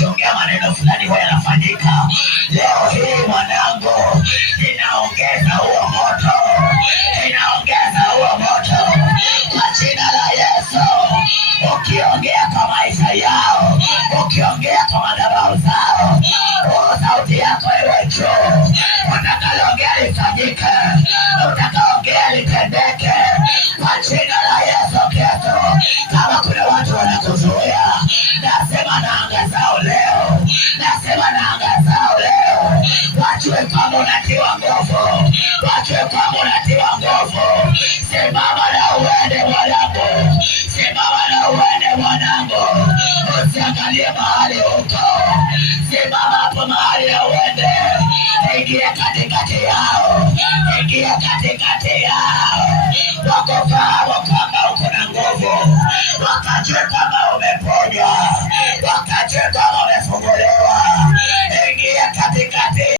ukiongea maneno fulani huwa yanafanyika. Leo hii mwanangu, inaongeza huo moto, inaongeza huo moto kwa jina la Yesu. Ukiongea kwa maisha yao, ukiongea kwa madhabahu zao, sauti yako iwe juu. Utakaloongea lifanyike, utakaloongea litendeke kwa jina la Yesu Kristo. Kama kuna watu wanakuzuia, nasema na anga zao leo, nasema na anga zao leo, wajue kwamba unatiwa nguvu, wajue kwamba unatiwa nguvu. Simama na uende mwanangu, simama na uende mwanangu, usiangalie mahali huko, simama hapo mahali ya uende. Ingia katikati yao, ingia katikati yao, wakufahamu kwamba uko na nguvu, wakajue kwamba umeponywa, wakajue